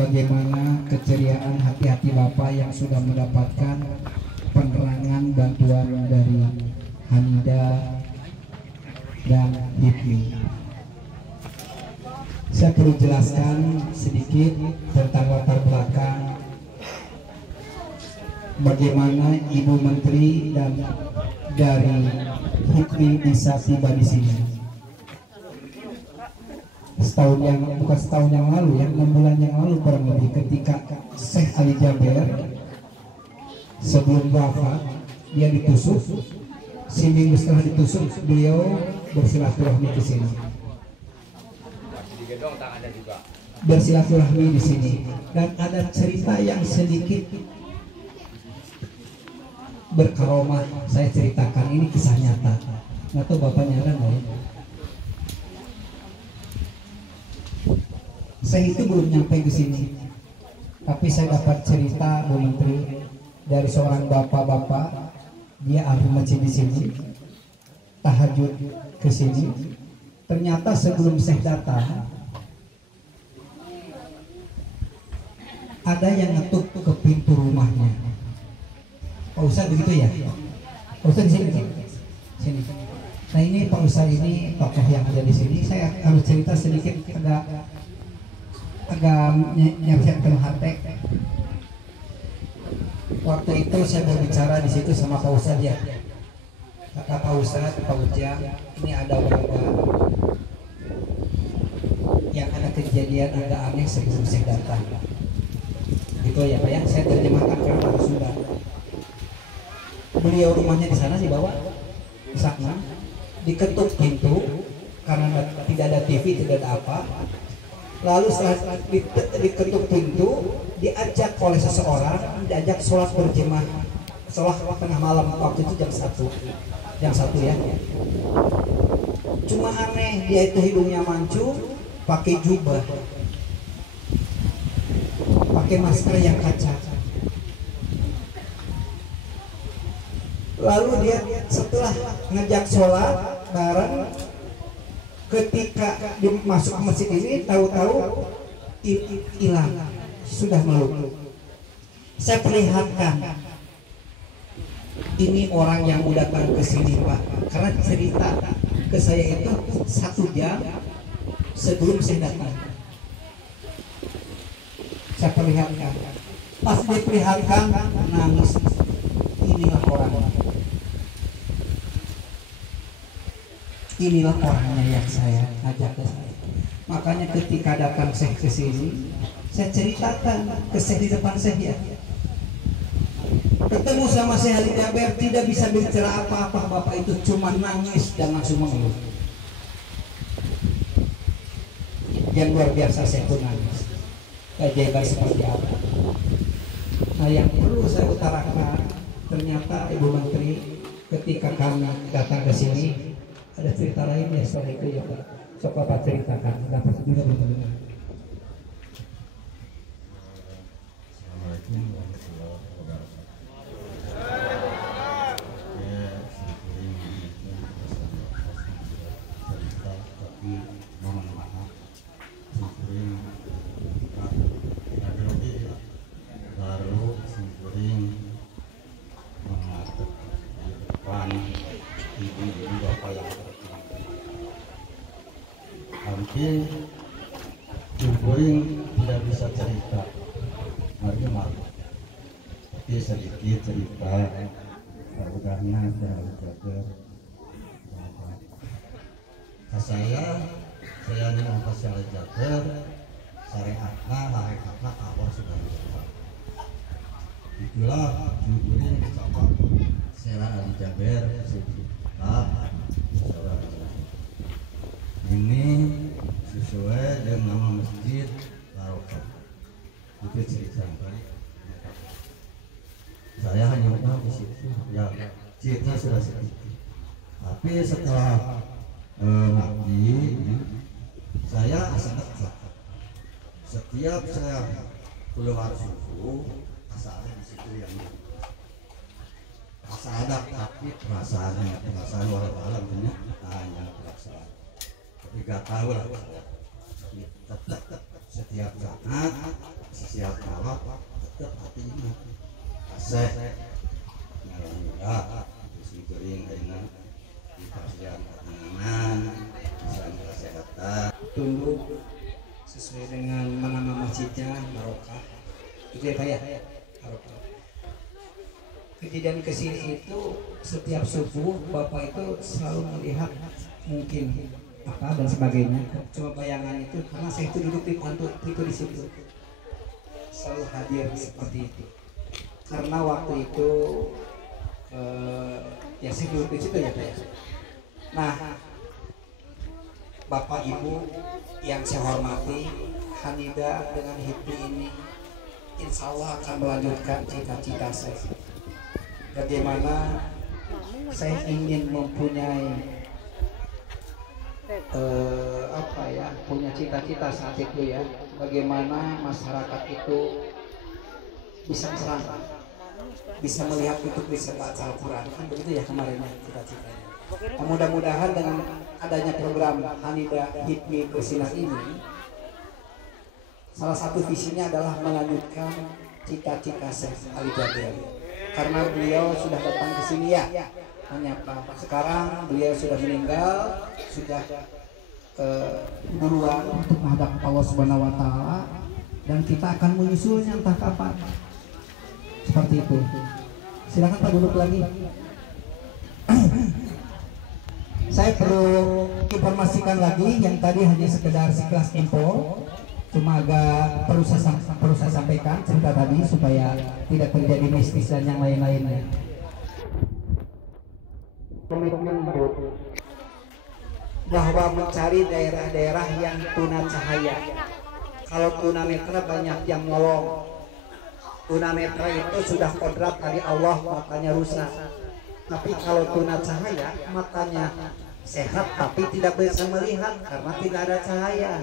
bagaimana keceriaan hati-hati Bapak yang sudah mendapatkan penerangan bantuan dari Hanida dan HIPMI. Saya perlu jelaskan sedikit tentang latar belakang bagaimana Ibu Menteri dan dari HIPMI bisa tiba di sini. Bukan setahun yang lalu ya, 6 bulan yang lalu kurang lebih, ketika Syekh Ali Jaber sebelum wafat dia ditusuk, seminggu setelah ditusuk beliau bersilaturahmi ke sini. Bersilaturahmi di sini, dan ada cerita yang sedikit berkaromah saya ceritakan. Ini kisah nyata. Nggak tahu Bapak nyadar nggak ya? Saya itu belum nyampe ke sini, tapi saya dapat cerita Bu Menteri dari seorang bapak-bapak, dia ahli masjid di sini, tahajud ke sini. Ternyata sebelum saya datang, ada yang ngetuk ke pintu rumahnya. Pak Ustadz begitu ya? Pak Ustadz di sini, sini. Nah ini Pak Ustadz ini tokoh yang ada di sini. Saya harus cerita sedikit, agak nyerahkan hati. Waktu itu saya berbicara di situ sama Pak Ustadz ya. Kata Pak Ustadz, Pak Ujang, ini ada warga yang ada kejadian agak aneh sebelum saya datang. Gitu ya Pak ya, saya terjemahkan karena bahasa Sunda. Beliau rumahnya di sana dibawa ke sana, diketuk pintu karena tidak ada TV, tidak ada apa. Lalu setelah diketuk pintu, diajak oleh seseorang, diajak sholat berjemaah, sholat tengah malam. Waktu itu jam 1 ya. Cuma aneh, dia itu hidungnya mancung, pakai jubah, pakai masker yang kaca. Lalu dia setelah ngajak sholat bareng, ketika masuk ke masjid ini, tahu-tahu hilang, sudah melulu. Saya perlihatkan, ini orang yang udah datang ke sini Pak, karena cerita ke saya itu 1 jam sebelum saya datang. Saya perlihatkan, pas diperlihatkan nangis. Inilah orangnya. Inilah orangnya yang saya ajak ke saya. Makanya ketika datang Syekh ke sini, saya ceritakan ke Syekh di depan Syekh ya. Ketemu sama Syekh Ali Jaber, tidak bisa bicara apa-apa, Bapak itu cuma nangis dan langsung mengeluh. Yang luar biasa Syekh itu nangis. Keajaiban seperti apa? Nah yang perlu saya utarakan, ternyata Ibu Menteri ketika kami datang ke sini, ada cerita lain ya soal itu ya Pak. Sok Bapak ceritakan, dapat juga benar-benar. Assalamualaikum warahmatullahi wabarakatuh. Cerita tapi mohon maaf, singkuring baru singkuring mengatur di depan ibu-ibu bapak yang hampir singkuring tidak bisa cerita. Mari maaf, tapi sedikit cerita karena dari brother. Saya ini kasih Jaber, syariatna, hakikatna awal sudah lupa. Itulah jumpurin bersama Syekh Ali Jaber, ini sesuai dengan nama masjid Barokah. Itu cerita. Saya hanya tahu di situ, ya cerita sudah sedikit. Tapi setelah ngaji, saya sangat setiap saya keluar subuh, asalnya di situ yang rasa ada, tapi perasaan walau punya hanya perasaan. Tapi gak tahu lah. Tetap setiap saat siap kalah tetap hatinya kasih ngalangga si kering ayeuna dikasihan ketenangan pisan kesehatan tunduk sesuai dengan nama masjidnya barokah itu ya Pak ya, barokah. Kejadian kesini itu setiap subuh Bapak itu selalu melihat mungkin apa dan sebagainya. Cuma bayangan itu karena saya itu duduk di pantu itu di situ selalu hadir seperti itu. Karena waktu itu ya saya duduk di situ ya Pak ya. Nah, Bapak Ibu yang saya hormati, Hanida dengan HIPMI ini insya Allah akan melanjutkan cita-cita saya. Bagaimana saya ingin mempunyai punya cita-cita saat itu ya. Bagaimana masyarakat itu bisa merangkak, bisa melihat untuk bisa baca Al-Quran, kan begitu ya kemarinnya cita-citanya. Nah, mudah-mudahan dengan adanya program Hanida HIPMI Bersinar ini, salah satu visinya adalah melanjutkan cita-cita Syekh Ali Jabir. Karena beliau sudah datang ke sini ya, menyapa. Sekarang beliau sudah meninggal, sudah duluan untuk menghadap Allah Subhanahu Wa Taala, dan kita akan menyusulnya entah kapan. Seperti itu. Silakan Pak duduk lagi. Saya perlu informasikan lagi yang tadi hanya sekedar sekelas info, cuma agak perlu saya sampaikan cerita tadi supaya tidak terjadi mistis dan yang lain-lainnya. Komitmen bahwa mencari daerah-daerah yang tuna cahaya. Kalau tunanetra banyak yang nolong. Tunanetra itu sudah kodrat dari Allah, matanya rusak. Tapi kalau tuna cahaya, matanya sehat tapi tidak bisa melihat karena tidak ada cahaya.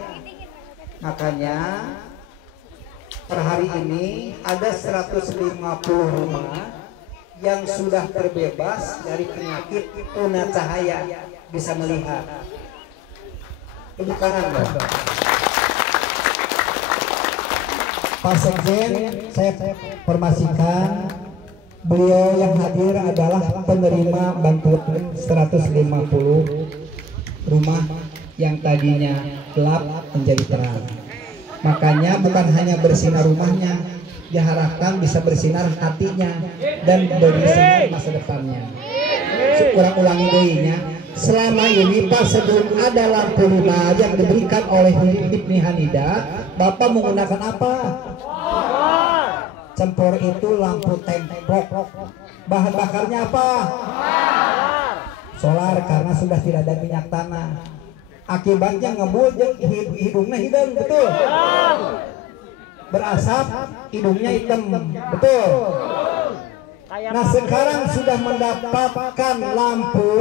Makanya per hari ini ada 150 rumah yang sudah terbebas dari penyakit tuna cahaya, bisa melihat. Tepuk tangan dong. Pak Sekjen, saya informasikan beliau yang hadir adalah penerima bantuan 150 rumah yang tadinya gelap menjadi terang. Makanya bukan hanya bersinar rumahnya, diharapkan bisa bersinar hatinya dan bersinar masa depannya. Kurang-ulangi deh-nya. Selama ini Pak, sebelum ada lampu rumah yang diberikan oleh HIPMI Hanida, Bapak menggunakan apa? Cempor itu lampu templok. Bahan bakarnya apa? Solar, karena sudah tidak ada minyak tanah. Akibatnya ngebul hidungnya hidung, betul? Berasap, hidungnya hitam, betul? Nah, sekarang sudah mendapatkan lampu,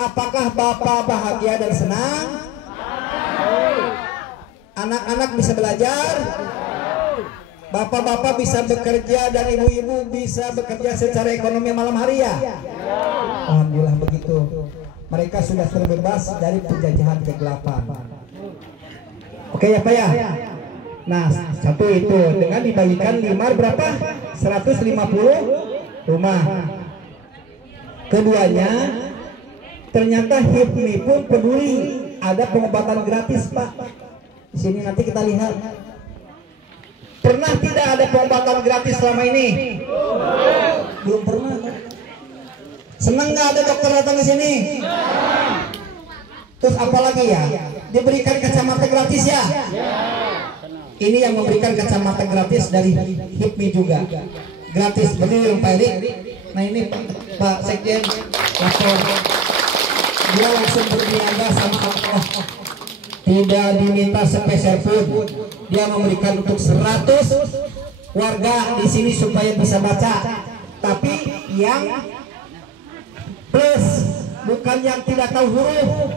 apakah Bapak bahagia dan senang? Anak-anak bisa belajar? Bapak-bapak bisa bekerja dan ibu-ibu bisa bekerja secara ekonomi malam hari ya? Alhamdulillah begitu. Mereka sudah terbebas dari penjajahan kegelapan. Oke ya Pak ya? Nah, satu itu dengan dibagikan 5 berapa? 150 rumah. Keduanya, ternyata HIPMI pun peduli, ada pengobatan gratis Pak. Di sini nanti kita lihat. Pernah tidak ada pengobatan gratis selama ini? Belum pernah. Senang nggak ada dokter datang ke sini? Terus apalagi ya? Diberikan kacamata gratis ya? Ini yang memberikan kacamata gratis dari HIPMI juga. Gratis, betul Pak Erik? Nah ini Pak Sekjen lapor. Dia langsung berniaga sama Allah. Tidak diminta sepeser pun. Dia memberikan untuk 100 warga di sini supaya bisa baca. Tapi yang plus, bukan yang tidak tahu huruf.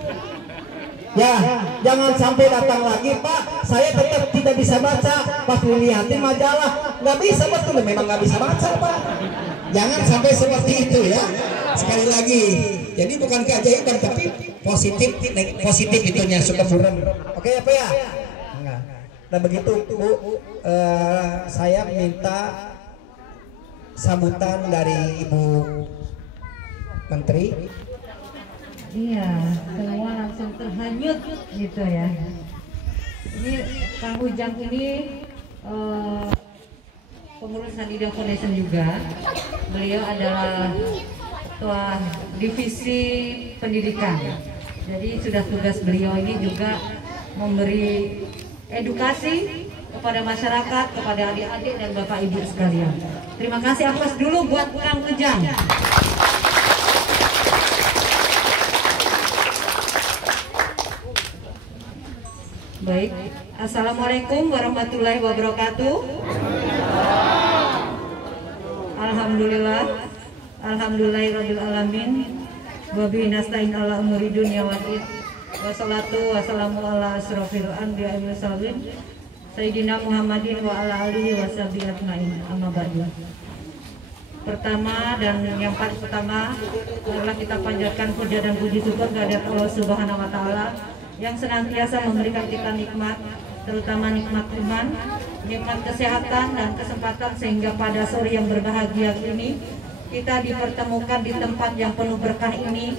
Ya, jangan sampai datang lagi Pak, saya tetap tidak bisa baca. Pas dilihatin majalah, nggak bisa, betul, memang nggak bisa baca Pak. Jangan sampai seperti itu ya. Sekali lagi, jadi bukan keajaiban tapi positif itunya, suka buram. Oke ya Pak ya. Nah begitu Bu, saya minta sambutan dari Ibu Menteri. Iya, semua langsung terhanyut gitu ya. Ini Kang Ujang ini pengurus Hanida Foundation juga. Beliau adalah ketua divisi pendidikan. Jadi sudah tugas beliau ini juga memberi edukasi kepada masyarakat, kepada adik-adik dan bapak ibu sekalian. Terima kasih, aplaus dulu buat Kang Ujang. Baik, assalamualaikum warahmatullahi wabarakatuh. Alhamdulillah, alhamdulillahirabbil alamin. Wa bihi nasta'in ala umuri dunya wad din. Wassalatu wassalamu ala asrofil anbiya'i wal mursalin Sayyidina Muhammadin wa ala alihi washabihi ajmain. Amma ba'du. Pertama dan yang paling pertama adalah kita panjatkan puja dan puji syukur kehadirat Allah Subhanahu wa taala yang senantiasa memberikan kita nikmat, terutama nikmat iman, nikmat kesehatan dan kesempatan, sehingga pada sore yang berbahagia ini kita dipertemukan di tempat yang penuh berkah ini,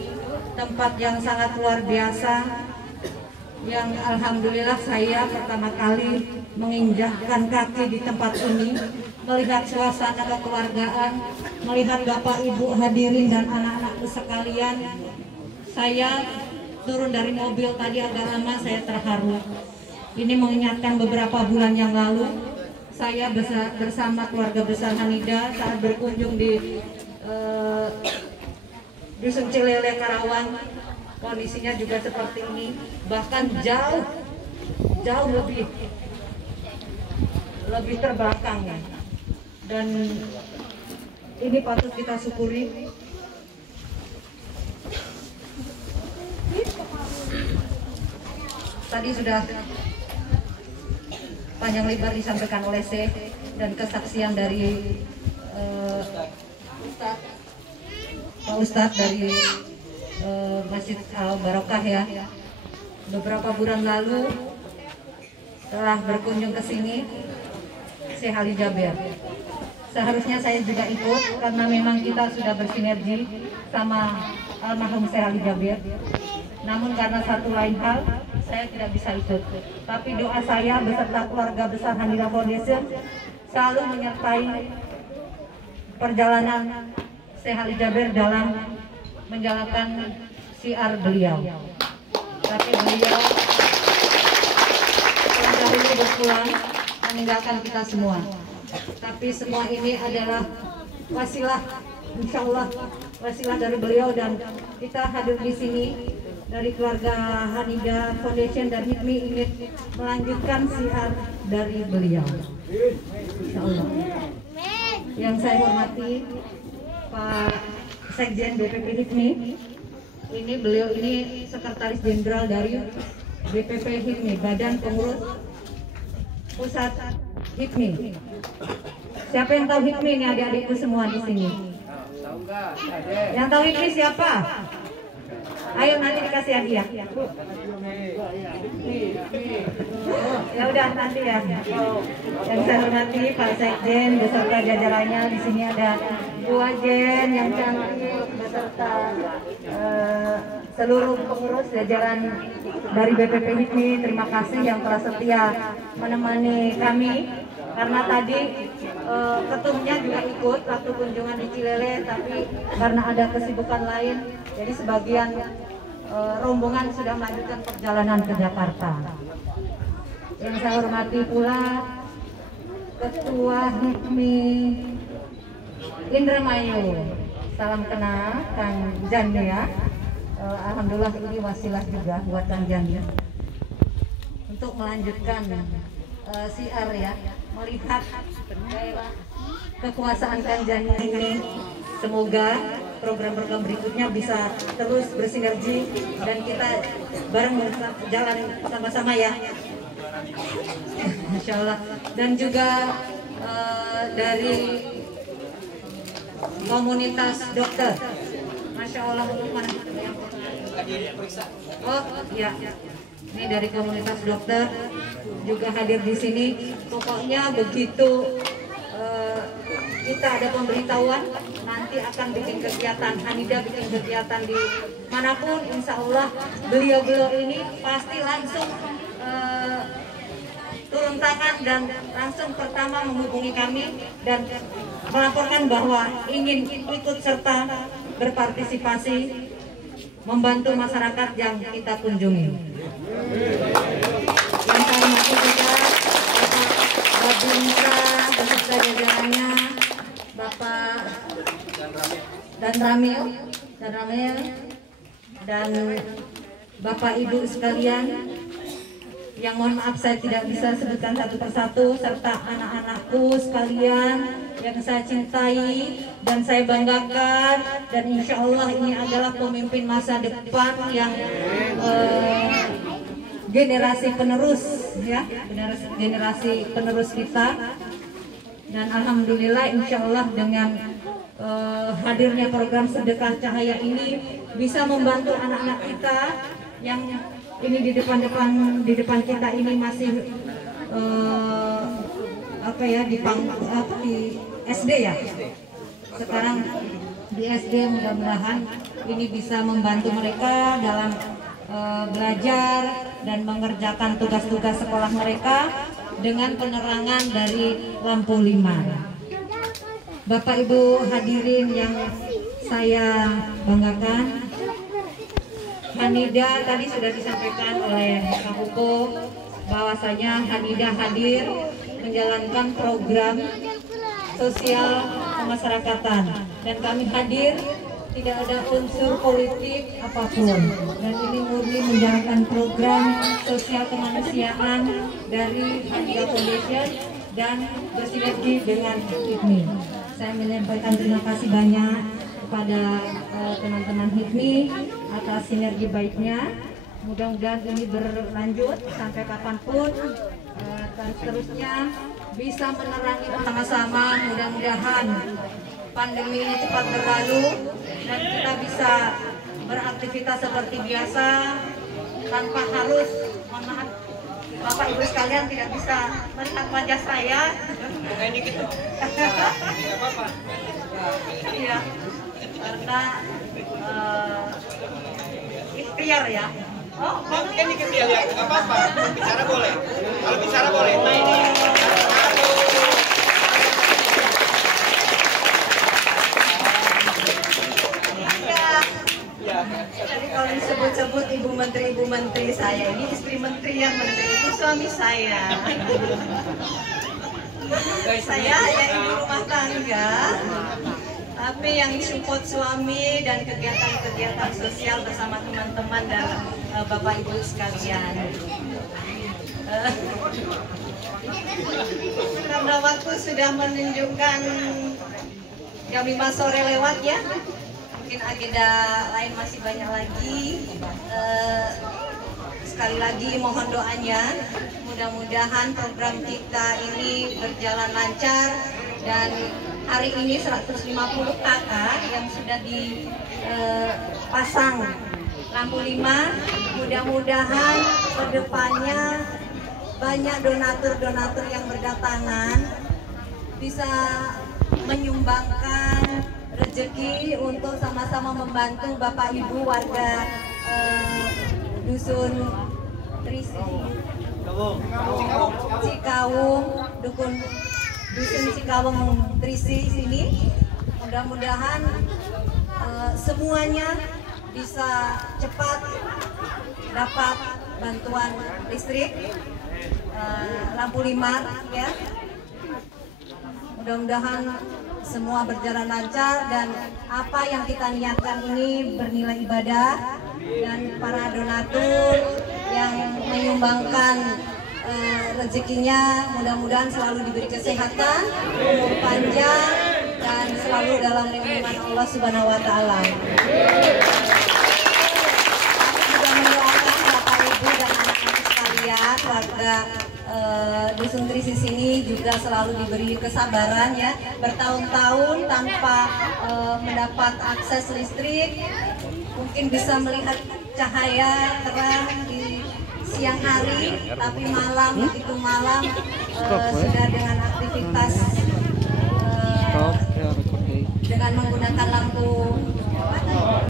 tempat yang sangat luar biasa, yang alhamdulillah saya pertama kali menginjakkan kaki di tempat ini, melihat suasana kekeluargaan, melihat bapak ibu hadirin dan anak-anakku sekalian. Saya turun dari mobil tadi agak lama, saya terharu. Ini mengingatkan beberapa bulan yang lalu saya bersama keluarga besar Hanida saat berkunjung di Dusun Cilele, Karawang. Kondisinya juga seperti ini, bahkan jauh lebih terbelakang ya. Dan ini patut kita syukuri. Tadi sudah panjang lebar disampaikan oleh Syekh dan kesaksian dari Pak Ustadz dari Masjid Al Barokah ya. Beberapa bulan lalu telah berkunjung ke sini Syekh Ali Jaber. Seharusnya saya juga ikut karena memang kita sudah bersinergi sama almarhum Syekh Ali Jaber. Namun karena satu lain hal saya tidak bisa ikut. Tapi doa saya beserta keluarga besar Hanida Foundation selalu menyertai perjalanan Syekh Ali Jaber dalam menjalankan syiar beliau. Tapi beliau dahulu berpulang meninggalkan kita semua. Tapi semua ini adalah wasilah, insya Allah wasilah dari beliau, dan kita hadir di sini dari keluarga Hanida Foundation dan HIPMI ingin melanjutkan syiar dari beliau. Insya Allah. Yang saya hormati Pak Sekjen BPP HIPMI, ini beliau ini Sekretaris Jenderal dari BPP HIPMI, Badan Pengurus Pusat HIPMI. Siapa yang tahu HIPMI ini, adik-adikku semua di sini? Yang tahu HIPMI siapa? Ayo nanti dikasih hadiah. Ya udah nanti ya. Yang saya hormati Pak Sekjen beserta jajarannya, di sini ada Bu Ajen yang cantik beserta seluruh pengurus jajaran dari BPP HIPMI. Terima kasih yang telah setia menemani kami, karena tadi ketumnya juga ikut waktu kunjungan di Cilele, tapi karena ada kesibukan lain, jadi sebagian rombongan sudah melanjutkan perjalanan ke Jakarta. Yang saya hormati pula Ketua HIPMI Indramayu, salam kenal Kang Jan ya. Alhamdulillah ini wasilah juga buat Kang Jan ya, untuk melanjutkan syiar ya, melihat kekuasaan Kang Jan ini. Semoga program-program berikutnya bisa terus bersinergi dan kita bareng jalan sama-sama ya. Masya Allah. Dan juga dari komunitas dokter, Masya Allah. Oh ya, ini dari komunitas dokter juga hadir di sini. Pokoknya begitu kita ada pemberitahuan, nanti akan bikin kegiatan, Hanida bikin kegiatan di manapun, insya Allah beliau-beliau ini pasti langsung turun tangan dan langsung pertama menghubungi kami dan melaporkan bahwa ingin ikut serta berpartisipasi membantu masyarakat yang kita kunjungi. Yang saya hormati juga Bapak Babinsa beserta jajarannya, Bapak dan Ramil dan Bapak Ibu sekalian, yang mohon maaf saya tidak bisa sebutkan satu persatu, serta anak-anakku sekalian yang saya cintai dan saya banggakan, dan insya Allah ini adalah pemimpin masa depan yang generasi penerus, ya, generasi penerus kita. Dan alhamdulillah insya Allah dengan hadirnya program Sedekah Cahaya ini bisa membantu anak-anak kita yang ini di depan kita ini masih di SD ya. Sekarang di SD, mudah-mudahan ini bisa membantu mereka dalam belajar dan mengerjakan tugas-tugas sekolah mereka dengan penerangan dari lampu 5. Bapak Ibu hadirin yang saya banggakan, Hanida tadi sudah disampaikan oleh Kak Huko bahwasanya Hanida hadir menjalankan program sosial kemasyarakatan, dan kami hadir tidak ada unsur politik apapun, dan ini murni menjalankan program sosial kemanusiaan dari Hanida Foundation dan bersinergi dengan HIPMI. Saya menyampaikan terima kasih banyak kepada teman-teman HIPMI atas sinergi baiknya. Mudah-mudahan ini berlanjut sampai kapanpun, dan seterusnya bisa menerangi bersama-sama. Mudah-mudahan pandemi ini cepat berlalu dan kita bisa beraktivitas seperti biasa tanpa harus, mohon maaf Bapak Ibu sekalian tidak bisa melihat wajah saya. Ini gitu. Iya, karena ikhtiar ya. Oh, kan dikit ya, lihat, nggak apa-apa. Bicara boleh. Kalau bicara boleh. Nah ini. Jadi kalau disebut-sebut ibu menteri saya ini istri menteri, yang menteri itu suami saya. Saya hanya ibu rumah tangga, tapi yang support suami dan kegiatan-kegiatan sosial bersama teman-teman dan Bapak Ibu sekalian. Karena waktu sudah menunjukkan jam 5 sore lewat ya, mungkin agenda lain masih banyak lagi. Sekali lagi mohon doanya, mudah-mudahan program kita ini berjalan lancar, dan hari ini 150 kakak yang sudah dipasang lampu 5, mudah-mudahan kedepannya banyak donatur-donatur yang berdatangan bisa menyumbangkan rezeki untuk sama-sama membantu Bapak Ibu warga dusun Cikawung, dusun Cikawung Trisi sini. Mudah-mudahan semuanya bisa cepat dapat bantuan listrik, lampu 5 ya. Mudah-mudahan semua berjalan lancar dan apa yang kita niatkan ini bernilai ibadah, dan para donatur yang menyumbangkan rezekinya mudah-mudahan selalu diberi kesehatan, umur panjang, dan selalu dalam lindungan Allah Subhanahu wa Ta'ala. Kami juga mendoakan Bapak Ibu dan anak-anak sekalian warga dusun Trisi ini juga selalu diberi kesabaran ya, bertahun-tahun tanpa mendapat akses listrik, mungkin bisa melihat cahaya terang di siang hari, tapi malam begitu malam sudah dengan aktivitas dengan menggunakan lampu